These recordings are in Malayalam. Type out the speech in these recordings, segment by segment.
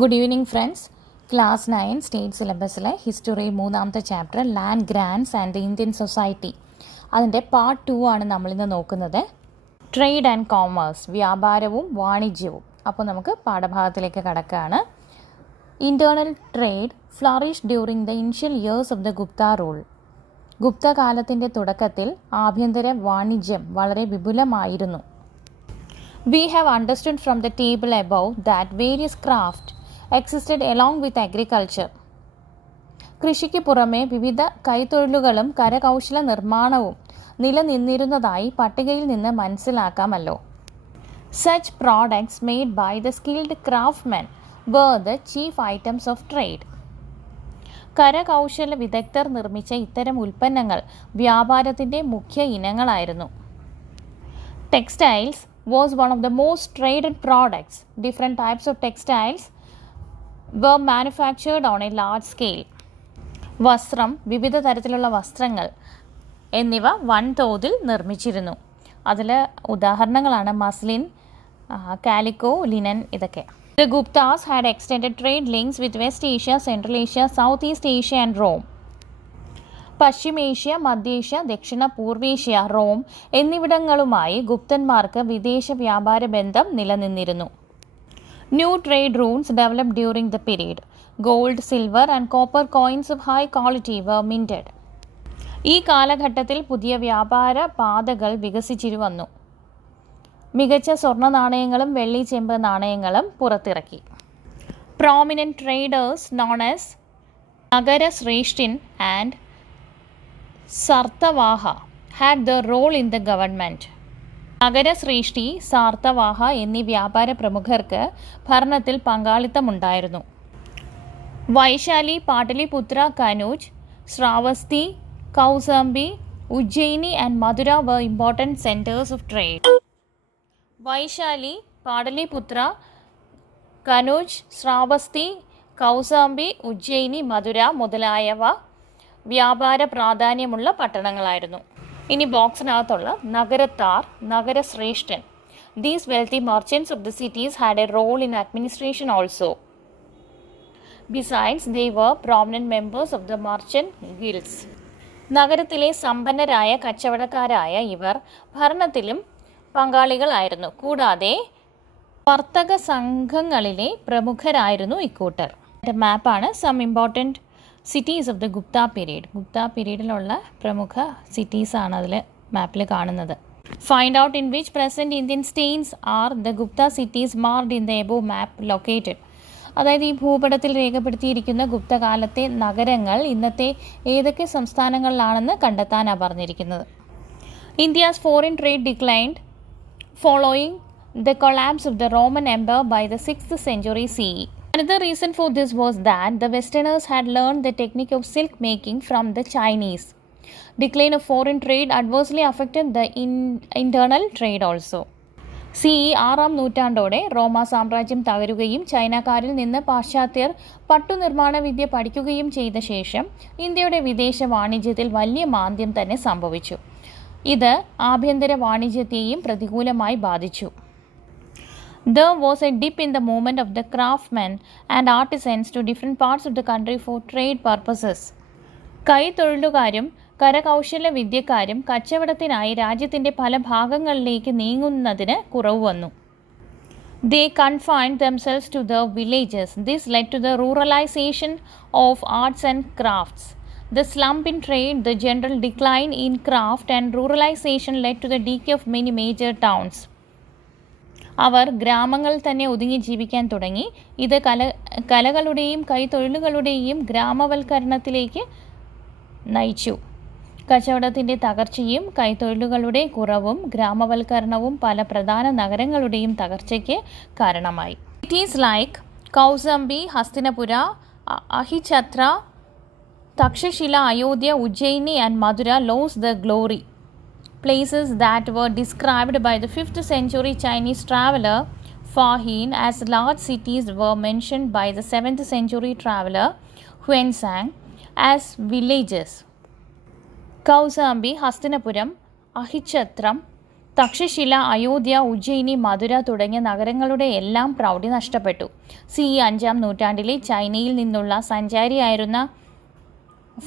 Good evening friends. Class 9 state സിലബസിലെ ഹിസ്റ്ററി 3-ാമത്തെ chapter land grants and the Indian society, അതിൻ്റെ പാർട്ട് 2 ആണ് നമ്മളിന്ന് നോക്കുന്നത്. ട്രേഡ് ആൻഡ് കോമേഴ്സ്, വ്യാപാരവും വാണിജ്യവും. അപ്പോൾ നമുക്ക് പാഠഭാഗത്തിലേക്ക് കടക്കുകയാണ്. Internal trade flourish during the initial years of the Gupta rule. Gupta കാലത്തിൻ്റെ തുടക്കത്തിൽ ആഭ്യന്തര വാണിജ്യം വളരെ വിപുലമായിരുന്നു. We have understood from the table above that various craft existed along with agriculture. കൃഷിക്ക് പുറമെ വിവിധ കൈത്തൊഴിലുകളും കരകൗശല നിർമ്മാണവും നിലനിന്നിരുന്നതായി പട്ടികയിൽ നിന്ന് മനസ്സിലാക്കാമല്ലോ. Such products made by the skilled craftsmen were the chief items of trade. കരകൗശല വിദഗ്ധർ നിർമ്മിച്ച ഇത്തരം ഉൽപ്പന്നങ്ങൾ വ്യാപാരത്തിൻ്റെ മുഖ്യ ഇനങ്ങളായിരുന്നു. Textiles was one of the most traded products. Different types of textiles were manufactured on a large scale. വസ്ത്രം, വിവിധ തരത്തിലുള്ള വസ്ത്രങ്ങൾ എന്നിവ വൻതോതിൽ നിർമ്മിച്ചിരുന്നു. അതിൽ ഉദാഹരണങ്ങളാണ് മസ്ലിൻ, കാലിക്കോ, ലിനൻ ഇതൊക്കെ. The Guptas had extended trade links with West Asia, Central Asia, Southeast Asia and Rome. പശ്ചിമേഷ്യ, മധ്യേഷ്യ, ദക്ഷിണ പൂർവേഷ്യ, റോം എന്നിവിടങ്ങളുമായി ഗുപ്തന്മാർക്ക് വിദേശ വ്യാപാര ബന്ധം നിലനിന്നിരുന്നു. New trade routes developed during the period. Gold, silver and copper coins of high quality were minted. ഈ കാലഘട്ടത്തിൽ പുതിയ വ്യാപാര പാതകൾ വികസിച്ചിരുന്നു. മികച്ച സ്വർണ്ണ നാണയങ്ങളും വെള്ളി ചെമ്പ് നാണയങ്ങളും പുറത്തിറക്കി. Prominent traders known as Nagarashreshthin and Sarthavaha had the role in the government. Nagarashreshthi, Sarthavaha എന്നീ വ്യാപാര പ്രമുഖർക്ക് ഭരണത്തിൽ പങ്കാളിത്തമുണ്ടായിരുന്നു. Vaishali, Pataliputra, Kannauj, Shravasti, Kaushambi, Ujjaini and Mathura were important centers of trade. Vaishali, Pataliputra, Kannauj, Shravasti, Kaushambi, Ujjaini, Mathura മുതലായവ വ്യാപാര പ്രാധാന്യമുള്ള പട്ടണങ്ങളായിരുന്നു. ഇനി ബോക്സിനകത്തുള്ള നഗരത്താർ, നഗരശ്രേഷ്ഠൻ. These wealthy merchants of the cities had a role in administration also. Besides they were prominent members of the merchant guilds. നഗരത്തിലെ സമ്പന്നരായ കച്ചവടക്കാരായ ഇവർ ഭരണത്തിലും പങ്കാളികളായിരുന്നു. കൂടാതെ വർത്തക സംഘങ്ങളിലെ പ്രമുഖരായിരുന്നു ഇക്കൂട്ടർ. മാപ്പാണ് some important cities of the Gupta period. Gupta പീരീഡിലുള്ള പ്രമുഖ സിറ്റീസാണ് അതിൽ മാപ്പിൽ കാണുന്നത്. Find out in which present Indian states are the Gupta cities marked in the above map located. അതായത് ഈ ഭൂപടത്തിൽ രേഖപ്പെടുത്തിയിരിക്കുന്ന ഗുപ്തകാലത്തെ നഗരങ്ങൾ ഇന്നത്തെ ഏതൊക്കെ സംസ്ഥാനങ്ങളിലാണെന്ന് കണ്ടെത്താനാണ് പറഞ്ഞിരിക്കുന്നത്. India's foreign trade declined following the collapse of the Roman Empire by the 6th century CE. Another reason for this was that the Westerners had learned the technique of silk making from the Chinese. Decline of foreign trade adversely affected the internal trade also. CE 6-ാം നൂറ്റാണ്ടോടെ റോമ സാമ്രാജ്യം തകരുകയും ചൈനക്കാരിൽ നിന്ന് പാശ്ചാത്യർ പട്ടുനിർമ്മാണ വിദ്യ പഠിക്കുകയും ചെയ്ത ശേഷം ഇന്ത്യയുടെ വിദേശ വാണിജ്യത്തിൽ വലിയ മാന്ദ്യം തന്നെ സംഭവിച്ചു. ഇത് ആഭ്യന്തര വാണിജ്യത്തെയും പ്രതികൂലമായി ബാധിച്ചു. There was a dip in the movement of the craftsmen and artisans to different parts of the country for trade purposes. കൈത്തൊഴിലുകാരും കരകൗശല വിദ്യക്കാരും കച്ചവടത്തിനായി രാജ്യത്തിൻ്റെ പല ഭാഗങ്ങളിലേക്ക് നീങ്ങുന്നതിന് കുറവ് വന്നു. They confined themselves to the villages. This led to the ruralization of arts and crafts. The slump in trade, the general decline in craft and ruralization led to the decay of many major towns. അവർ ഗ്രാമങ്ങളിൽ തന്നെ ഒതുങ്ങി ജീവിക്കാൻ തുടങ്ങി. ഇത് കലകളുടെയും കൈത്തൊഴിലുകളുടെയും ഗ്രാമവൽക്കരണത്തിലേക്ക് നയിച്ചു. കച്ചവടത്തിൻ്റെ തകർച്ചയും കൈത്തൊഴിലുകളുടെ കുറവും ഗ്രാമവൽക്കരണവും പല പ്രധാന നഗരങ്ങളുടെയും തകർച്ചയ്ക്ക് കാരണമായി. Cities like Kaushambi, Hastinapura, Ahichhatra, Takshashila, Ayodhya, Ujjaini and Mathura lost their glory. Places that were described by the 5th century Chinese traveler Fahin as large cities were mentioned by the 7th century traveler Huansang as villages. Kaushambi, Hastinapuram, Ahichhatram, Takshashila, Ayodhya, Ujjaini, Mathura തുടങ്ങിയ നഗരങ്ങളുടെ എല്ലാം പ്രൗഢി നഷ്ടപ്പെട്ടു. CE 5-ാം നൂറ്റാണ്ടിലെ ചൈനയിൽ നിന്നുള്ള സഞ്ചാരിയായിരുന്ന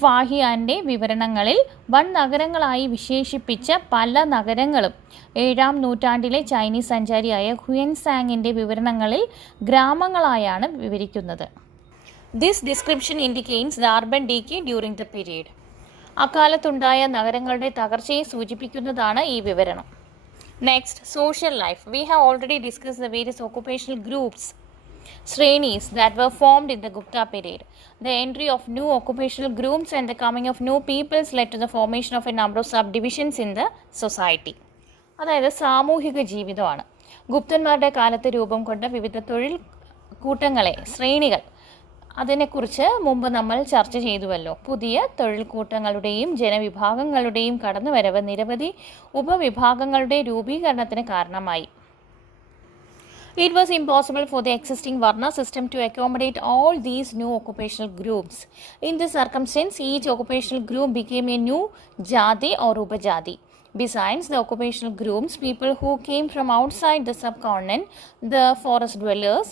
ഫാഹിയാൻ്റെ വിവരണങ്ങളിൽ വൻ നഗരങ്ങളായി വിശേഷിപ്പിച്ച പല നഗരങ്ങളും 7-ാം നൂറ്റാണ്ടിലെ ചൈനീസ് സഞ്ചാരിയായ ഹുയൻസാങ്ങിൻ്റെ വിവരണങ്ങളിൽ ഗ്രാമങ്ങളായാണ് വിവരിക്കുന്നത്. This description indicates the urban decay during the period. അക്കാലത്തുണ്ടായ നഗരങ്ങളുടെ തകർച്ചയെ സൂചിപ്പിക്കുന്നതാണ് ഈ വിവരണം. Next, social life. We have already discussed the various occupational groups, Shrenis, that were formed in the Gupta period. The entry of new occupational groups and the coming of new peoples led to the formation of a number of subdivisions in the society. അതായത് സാമൂഹിക ജീവിതമാണ്. ഗുപ്തന്മാരുടെ കാലത്ത് രൂപം കൊണ്ട വിവിധ തൊഴിൽ കൂട്ടങ്ങളെ, ശ്രേണികൾ, അതിനെക്കുറിച്ച് മുമ്പ് നമ്മൾ ചർച്ച ചെയ്തുവല്ലോ. പുതിയ തൊഴിൽ കൂട്ടങ്ങളുടെയും ജനവിഭാഗങ്ങളുടെയും കടന്നുവരവ് നിരവധി ഉപവിഭാഗങ്ങളുടെ രൂപീകരണത്തിന് കാരണമായി. It was impossible for the existing Varna system to accommodate all these new occupational groups. In this circumstance, each occupational group became a new jati or upajati. Besides the occupational groups, people who came from outside the subcontinent, the forest dwellers,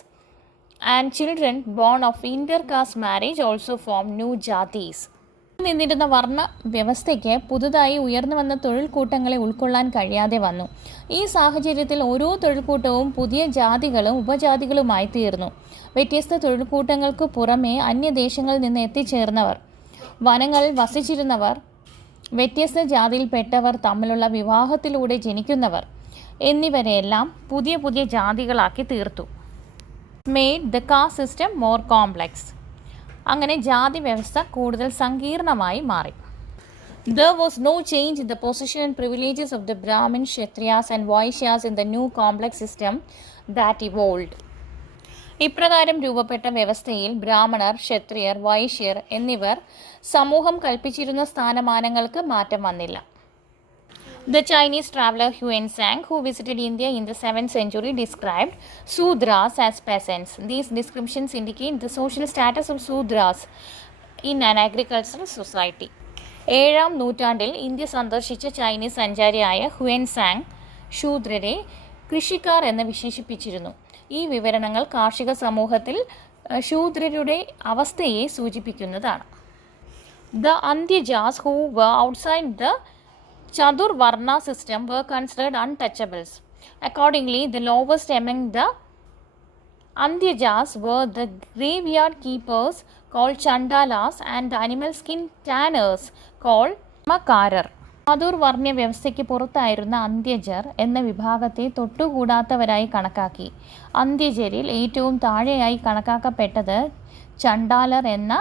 and children born of intercaste marriage also formed new jatis. നിന്നിരുന്ന വർണ്ണ വ്യവസ്ഥയ്ക്ക് പുതുതായി ഉയർന്നു വന്ന തൊഴിൽ കൂട്ടങ്ങളെ ഉൾക്കൊള്ളാൻ കഴിയാതെ വന്നു. ഈ സാഹചര്യത്തിൽ ഓരോ തൊഴിൽക്കൂട്ടവും പുതിയ ജാതികളും ഉപജാതികളുമായി തീർന്നു. വ്യത്യസ്ത തൊഴിൽക്കൂട്ടങ്ങൾക്ക് പുറമേ അന്യദേശങ്ങളിൽ നിന്ന് എത്തിച്ചേർന്നവർ, വനങ്ങളിൽ വസിച്ചിരുന്നവർ, വ്യത്യസ്ത ജാതിയിൽപ്പെട്ടവർ, തമ്മിലുള്ള വിവാഹത്തിലൂടെ ജനിക്കുന്നവർ എന്നിവരെയെല്ലാം പുതിയ പുതിയ ജാതികളാക്കി തീർത്തു. Made the caste system more complex. അങ്ങനെ ജാതി വ്യവസ്ഥ കൂടുതൽ സങ്കീർണമായി മാറി. There was no change in the position and privileges of the Brahmins, Kshatriyas and Vaishyas in the new complex system that evolved. ഇപ്രകാരം രൂപപ്പെട്ട വ്യവസ്ഥയിൽ ബ്രാഹ്മണർ, ക്ഷത്രിയർ, വൈശ്യർ എന്നിവർ സമൂഹം കൽപ്പിച്ചിരുന്ന സ്ഥാനമാനങ്ങൾക്ക് മാറ്റം വന്നില്ല. The Chinese traveler Huansang, who visited India in the 7th century, described Sudras as peasants. These descriptions indicate the social status of Sudras in an agricultural society. 7-ാം നൂറ്റാണ്ടിൽ ഇന്ത്യ സന്ദർശിച്ച ചൈനീസ് സഞ്ചാരിയായ ഹുയൻസാങ് ശൂദ്രരെ കൃഷിക്കാർ എന്ന് വിശേഷിപ്പിച്ചിരുന്നു. ഈ വിവരണങ്ങൾ കാർഷിക സമൂഹത്തിൽ ശൂദ്രരുടെ അവസ്ഥയെ സൂചിപ്പിക്കുന്നതാണ്. The Andyajas who were outside the Chatur Varna system were considered untouchables. Accordingly, the lowest among the Andyajas were the graveyard keepers called Chandalas and the animal skin tanners called Makarar. ചാതുർ വർണ്ണ വ്യവസ്ഥയ്ക്ക് പുറത്തായിരുന്ന അന്ത്യജർ എന്ന വിഭാഗത്തെ തൊട്ടുകൂടാത്തവരായി കണക്കാക്കി. അന്ത്യജരിൽ ഏറ്റവും താഴെയായി കണക്കാക്കപ്പെട്ടത് ചണ്ടാലർ എന്ന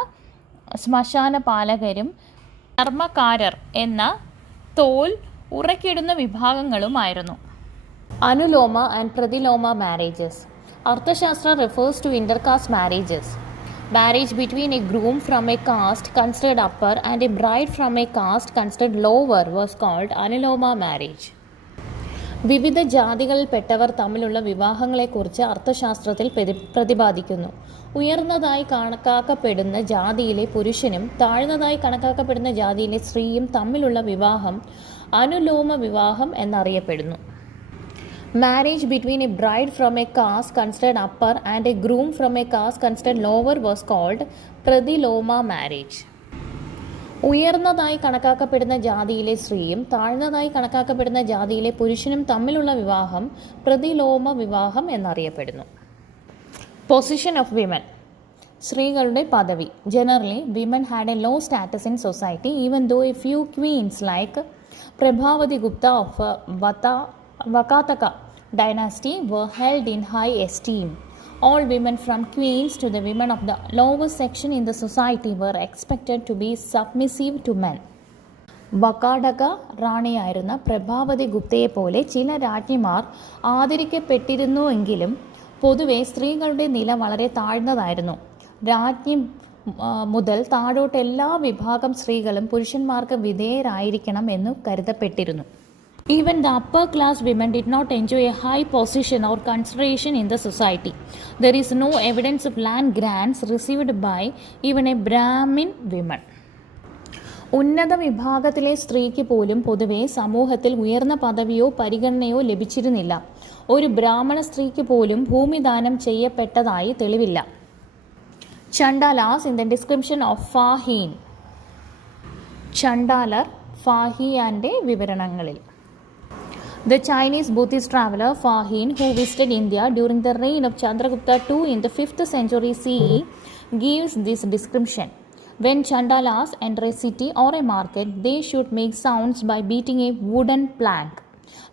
ശ്മശാന പാലകരും ചർമ്മക്കാരർ എന്ന തോൽ ഉറക്കിടുന്ന വിഭാഗങ്ങളുമായിരുന്നു. Anuloma and Pratiloma marriages. Arthashastra refers to intercaste marriages. Marriage between a groom from a caste considered upper and a bride from a caste considered lower was called anuloma marriage. വിവിധ ജാതികളിൽപ്പെട്ടവർ തമ്മിലുള്ള വിവാഹങ്ങളെക്കുറിച്ച് അർത്ഥശാസ്ത്രത്തിൽ പ്രതിപാദിക്കുന്നു. ഉയർന്നതായി കണക്കാക്കപ്പെടുന്ന ജാതിയിലെ പുരുഷനും താഴ്ന്നതായി കണക്കാക്കപ്പെടുന്ന ജാതിയിലെ സ്ത്രീയും തമ്മിലുള്ള വിവാഹം അനുലോമ വിവാഹം എന്നറിയപ്പെടുന്നു. Marriage between a bride from a caste considered upper and a groom from a caste considered lower was called pradiloma marriage. ഉയർന്നതായി കണക്കാക്കപ്പെടുന്ന ജാതിയിലെ സ്ത്രീയും താഴ്ന്നതായി കണക്കാക്കപ്പെടുന്ന ജാതിയിലെ പുരുഷനും തമ്മിലുള്ള വിവാഹം പ്രതിലോമ വിവാഹം എന്നറിയപ്പെടുന്നു. Position of women. സ്ത്രീകളുടെ പദവി. Generally women had a low status in society even though a few queens like Prabhavati Gupta of Vakataka dynasty were held in high esteem. All women from queens to the women of the lowest section in the society were expected to be submissive to men. Vakataka റാണിയായിരുന്ന പ്രഭാവതി ഗുപ്തയെപ്പോലെ ചില രാജ്ഞിമാർ ആദരിക്കപ്പെട്ടിരുന്നുവെങ്കിലും പൊതുവെ സ്ത്രീകളുടെ നില വളരെ താഴ്ന്നതായിരുന്നു. രാജ്ഞി മുതൽ താഴോട്ട് എല്ലാ വിഭാഗം സ്ത്രീകളും പുരുഷന്മാർക്ക് വിധേയരായിരിക്കണം എന്നു കരുതപ്പെട്ടിരുന്നു. Even the upper class women did not enjoy a high position or consideration in the society. There is no evidence of land grants received by even a Brahmin woman. ഉന്നത വിഭാഗത്തിലെ സ്ത്രീക്ക് പോലും പൊതുവെ സമൂഹത്തിൽ ഉയർന്ന പദവിയോ പരിഗണനയോ ലഭിച്ചിരുന്നില്ല. ഒരു ബ്രാഹ്മണ സ്ത്രീക്ക് പോലും ഭൂമിദാനം ചെയ്യപ്പെട്ടതായി തെളിവില്ല. Chandalas in the description of Fahien. ചണ്ഡാലർ ഫാഹിയാന്റെ വിവരണങ്ങളിൽ. The Chinese Buddhist traveler Fahin, who visited India during the reign of Chandragupta II in the 5th century CE, gives this description. When Chandalas enter a city or a market, they should make sounds by beating a wooden plank.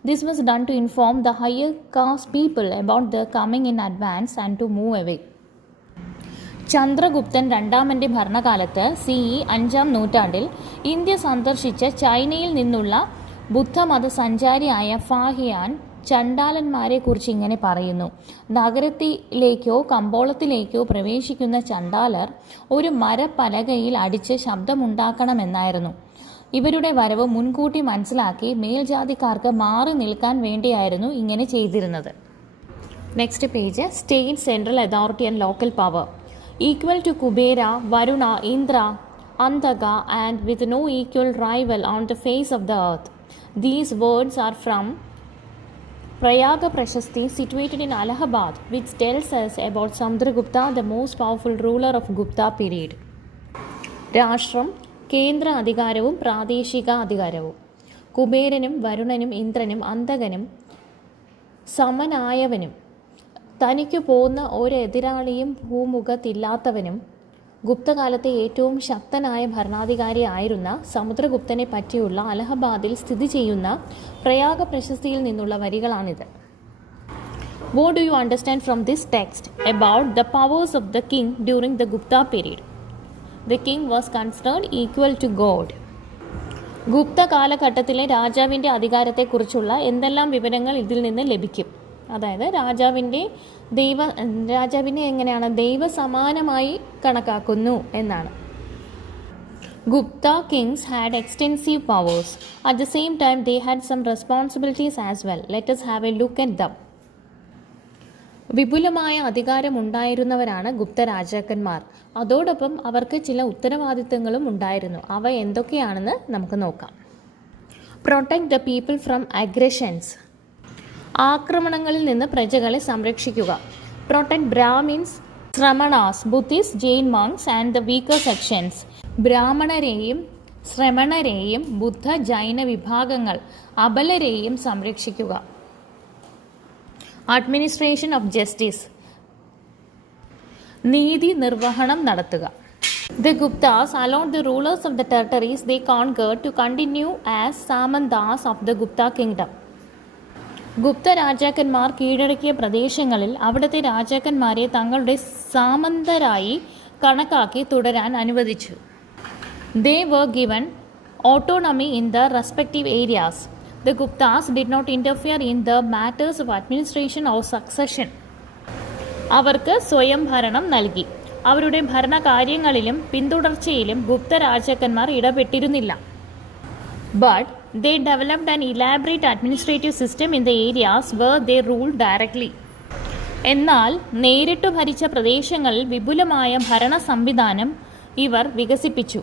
This was done to inform the higher caste people about their coming in advance and to move away. ചന്ദ്രഗുപ്തൻ രണ്ടാമൻ്റെ ഭരണകാലത്ത് CE 5-ാം നൂറ്റാണ്ടിൽ ഇന്ത്യ സന്ദർശിച്ച ചൈനയിൽ നിന്നുള്ള ബുദ്ധമത സഞ്ചാരിയായ ഫാഹിയാൻ ചണ്ഡാലന്മാരെ കുറിച്ച് ഇങ്ങനെ പറയുന്നു. നഗരത്തിലേക്കോ കമ്പോളത്തിലേക്കോ പ്രവേശിക്കുന്ന ചണ്ഡാലർ ഒരു മരപ്പലകയിൽ അടിച്ച് ശബ്ദമുണ്ടാക്കണമെന്നായിരുന്നു. ഇവരുടെ വരവ് മുൻകൂട്ടി മനസ്സിലാക്കി മേൽജാതിക്കാർക്ക് മാറി നിൽക്കാൻ വേണ്ടിയായിരുന്നു ഇങ്ങനെ ചെയ്തിരുന്നത്. Next page. State, central authority and local power. Equal to Kubera, Varuna, Indra, Antaka and with no equal rival on the face of the earth. These words are from Prayaga Prashasti situated in Allahabad, which tells us about Samudragupta, the most powerful ruler of Gupta period. രാഷ്ട്രം, കേന്ദ്ര അധികാരവും പ്രാദേശിക അധികാരവും. കുബേരനും വരുണനും ഇന്ദ്രനും അന്തകനും സമനായവനും തനിക്കു പോന്ന ഒരെതിരാളിയും ഭൂമുഖത്തില്ലാത്തവനും ഗുപ്തകാലത്തെ ഏറ്റവും ശക്തനായ ഭരണാധികാരിയായിരുന്ന സമുദ്രഗുപ്തനെ പറ്റിയുള്ള അലഹബാദിൽ സ്ഥിതി ചെയ്യുന്ന പ്രയാഗ പ്രശസ്തിയിൽ നിന്നുള്ള വരികളാണിത്. What do you understand from this text about the powers of the king during the Gupta period? The king was considered equal to God. Gupta കാലഘട്ടത്തിലെ രാജാവിൻ്റെ അധികാരത്തെക്കുറിച്ചുള്ള എന്തെല്ലാം വിവരങ്ങൾ ഇതിൽ നിന്ന് ലഭിക്കും? അതായത് രാജാവിനെ എങ്ങനെയാണ് ദൈവസമാനമായി കണക്കാക്കുന്നു എന്നാണ്. Gupta kings had extensive powers. At the same time they had some responsibilities as well. Let us have a look at them. വിപുലമായ അധികാരമുണ്ടായിരുന്നവരാണ് ഗുപ്ത രാജാക്കന്മാർ. അതോടൊപ്പം അവർക്ക് ചില ഉത്തരവാദിത്തങ്ങളും ഉണ്ടായിരുന്നു. അവ എന്തൊക്കെയാണെന്ന് നമുക്ക് നോക്കാം. Protect the people from aggressions. ആക്രമണങ്ങളിൽ നിന്ന് പ്രജകളെ സംരക്ഷിക്കുക. Protect Brahmins, Shramanas, Buddhist, Jain monks and the weaker sections. ബ്രാഹ്മണരെയും ശ്രമണരെയും ബുദ്ധ ജൈന വിഭാഗങ്ങൾ അബലരെയും സംരക്ഷിക്കുക. Administration of justice. നീതി നിർവഹണം നടത്തുക. The Guptas allowed the rulers of the territories they conquered to continue as Samantas of the Gupta kingdom. Gupta രാജാക്കന്മാർ കീഴടക്കിയ പ്രദേശങ്ങളിൽ അവിടുത്തെ രാജാക്കന്മാരെ തങ്ങളുടെ സാമന്തരായി കണക്കാക്കി തുടരാൻ അനുവദിച്ചു. They were given autonomy in the respective areas. The Guptas did not interfere in the matters of administration or succession. അവർക്ക് സ്വയം ഭരണം നൽകി. അവരുടെ ഭരണകാര്യങ്ങളിലും പിന്തുടർച്ചയിലും ഗുപ്ത രാജാക്കന്മാർ ഇടപെട്ടിരുന്നില്ല. But they developed an elaborate administrative system in the areas where they ruled directly. എന്നാൽ നേരിട്ട് ഭരിച്ച പ്രദേശങ്ങളിൽ വിപുലമായ ഭരണ സംവിധാനം ഇവർ വികസിപ്പിച്ചു.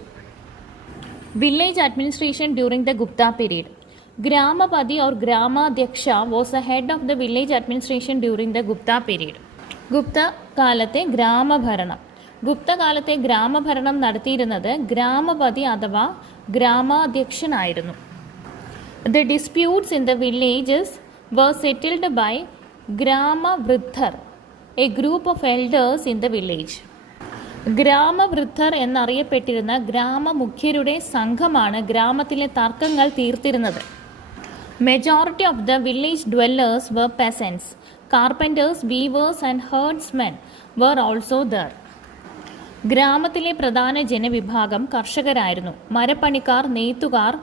Village administration during the Gupta period. Gramapati or Gramadhyaksha was the head of the village administration during the Gupta period. ഗുപ്തകാലത്തെ ഗ്രാമഭരണം. ഗുപ്തകാലത്തെ ഗ്രാമഭരണം നടത്തിയിരുന്നത് ഗ്രാമപതി അഥവാ ഗ്രാമാധ്യക്ഷനായിരുന്നു. The disputes in the villages were settled by ഗ്രാമവൃദ്ധർ, a group of elders in the village. ഗ്രാമവൃദ്ധർ എന്നറിയപ്പെട്ടിരുന്ന ഗ്രാമമുഖ്യരുടെ സംഘമാണ് ഗ്രാമത്തിലെ തർക്കങ്ങൾ തീർത്തിരുന്നത്. Majority of the village dwellers were peasants. Carpenters, weavers and herdsmen were also there. ഗ്രാമത്തിലെ പ്രധാന ജനവിഭാഗം കർഷകരായിരുന്നു. മരപ്പണിക്കാർ, നെയ്ത്തുകാർ,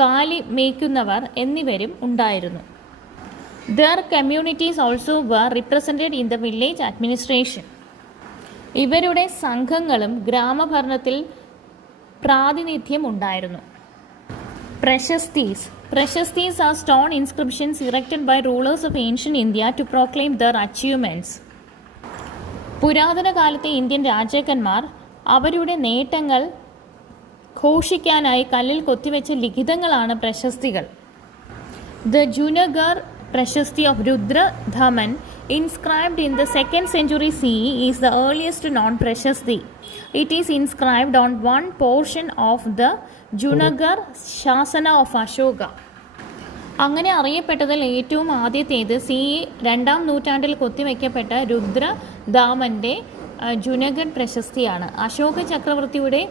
കാലി മേയ്ക്കുന്നവർ എന്നിവരും ഉണ്ടായിരുന്നു. Their communities also were represented in the village administration. ഇവരുടെ സംഘങ്ങളും ഗ്രാമഭരണത്തിൽ പ്രാതിനിധ്യം ഉണ്ടായിരുന്നു. പ്രശസ്തീസ്. Prashastis are stone inscriptions erected by rulers of ancient India to proclaim their achievements. പുരാതന കാലത്തെ ഇന്ത്യൻ രാജാക്കന്മാർ അവരുടെ നേട്ടങ്ങൾ ഘോഷിക്കാനായി കല്ലിൽ കൊത്തിവെച്ച ലിഖിതങ്ങളാണ് പ്രശസ്തികൾ. ദ ജുനഗർ പ്രശസ്തി of രുദ്രധമൻ inscribed in the 2nd century CE is the earliest known prashasti. It is inscribed on one portion of the Junagar Shasana of Ashoka. അങ്ങനെ അറിയപ്പെട്ടതിൽ ഏറ്റവും ആദ്യത്തേത് CE 2-ാം നൂറ്റാണ്ടിൽ കൊത്തിവെക്കപ്പെട്ട രുദ്രദാമൻ്റെ ജുനഗഡ് പ്രശസ്തിയാണ്. അശോക ചക്രവർത്തിയുടെ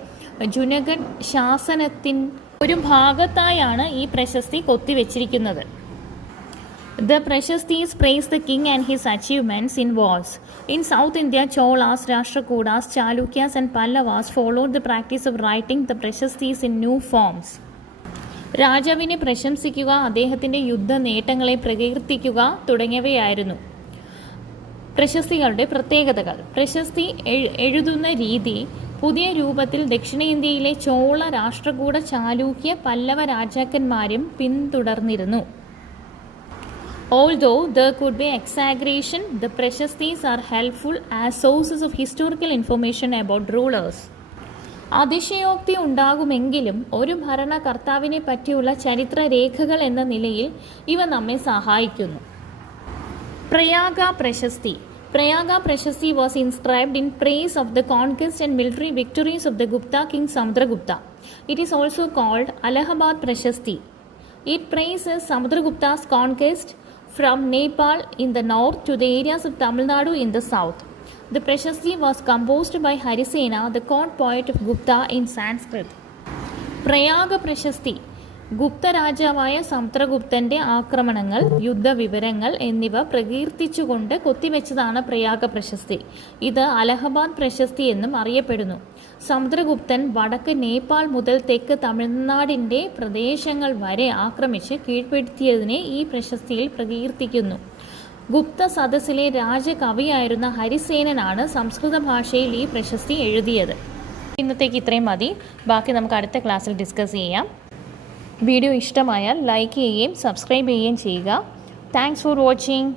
ജുനഗഡ് ശാസനത്തിൻ ഒരു ഭാഗത്തായാണ് ഈ പ്രശസ്തി കൊത്തിവെച്ചിരിക്കുന്നത്. The Prashastis praise the king and his achievements in wars. In South India, Cholas, Rashtrakutas, Chalukyas and Pallavas followed the practice of writing the Prashastis in new forms. രാജാവിനെ പ്രശംസിക്കുക, അദ്ദേഹത്തിൻ്റെ യുദ്ധ നേട്ടങ്ങളെ പ്രകീർത്തിക്കുക തുടങ്ങിയവയായിരുന്നു പ്രശസ്തികളുടെ പ്രത്യേകതകൾ. പ്രശസ്തി എഴുതുന്ന രീതി പുതിയ രൂപത്തിൽ ദക്ഷിണേന്ത്യയിലെ ചോള, രാഷ്ട്രകൂട, ചാലൂക്യ, പല്ലവ രാജാക്കന്മാരും പിന്തുടർന്നിരുന്നു. Although there could be exaggeration, the Prashastis are helpful as sources of historical information about rulers. അതിശയോക്തി ഉണ്ടാകുമെങ്കിലും ഒരു ഭരണകർത്താവിനെ പറ്റിയുള്ള ചരിത്രരേഖകൾ എന്ന നിലയിൽ ഇവ നമ്മെ സഹായിക്കുന്നു. പ്രയാഗ പ്രശസ്തി. Prayaga Prashasti was inscribed in praise of the conquest and military victories of the Gupta king Samudragupta. It is also called Allahabad Prashasti. It praises Samudragupta's conquest from Nepal in the north to the areas of Tamil Nadu in the south. The Prashasti was composed by Harisena, the court poet of Gupta, in Sanskrit. Prayaga Prashasti Gupta രാജാവായ സമുദ്രഗുപ്തൻ്റെ ആക്രമണങ്ങൾ, യുദ്ധവിവരങ്ങൾ എന്നിവ പ്രകീർത്തിച്ചുകൊണ്ട് കൊത്തിവെച്ചതാണ് പ്രയാഗ പ്രശസ്തി. ഇത് അലഹബാദ് പ്രശസ്തി എന്നും അറിയപ്പെടുന്നു. സമുദ്രഗുപ്തൻ വടക്ക് നേപ്പാൾ മുതൽ തെക്ക് തമിഴ്നാടിൻ്റെ പ്രദേശങ്ങൾ വരെ ആക്രമിച്ച് കീഴ്പ്പെടുത്തിയതിനെ ഈ പ്രശസ്തിയിൽ പ്രകീർത്തിക്കുന്നു. ഗുപ്ത സദസ്സിലെ രാജകവിയായിരുന്ന ഹരിസേനനാണ് സംസ്കൃത ഭാഷയിൽ ഈ പ്രശസ്തി എഴുതിയത്. ഇന്നത്തേക്ക് ഇത്രയും മതി. ബാക്കി നമുക്ക് അടുത്ത ക്ലാസ്സിൽ ഡിസ്കസ് ചെയ്യാം. വീഡിയോ ഇഷ്ടമായാൽ ലൈക്ക് ചെയ്യുകയും സബ്സ്ക്രൈബ് ചെയ്യുകയും ചെയ്യുക. Thanks for watching.